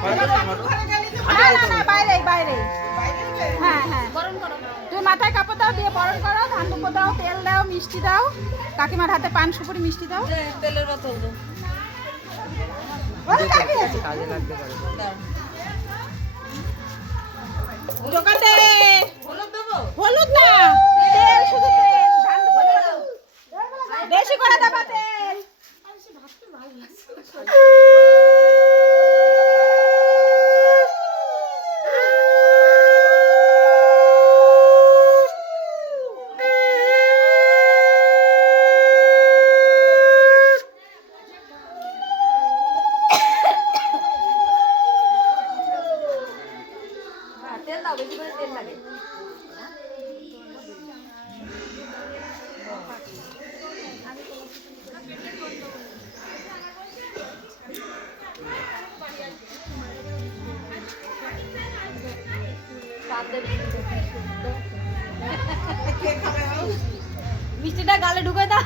না না না, বাইরে বাইরে। হ্যাঁ হ্যাঁ, তুমি মাথায় কাপড় দাও, দিয়ে বরণ করো, ধান দুপো দাও, তেল দাও, মিষ্টি দাও, কাকিমার হাতে পান সুপুরি মিষ্টি দাও। তেলের বোতল দাও। ওরে কাকি, কাজে লাগতে পারে। দোকানে হলুদ দেবো? হলুদ না, তেল, শুধু তেল, ধান দুপো দাও, বেশি করে দেবা তেল। তেল দাও, বেশি করে তেল লাগে। মিষ্টিটা গালে ঢুকে দাও।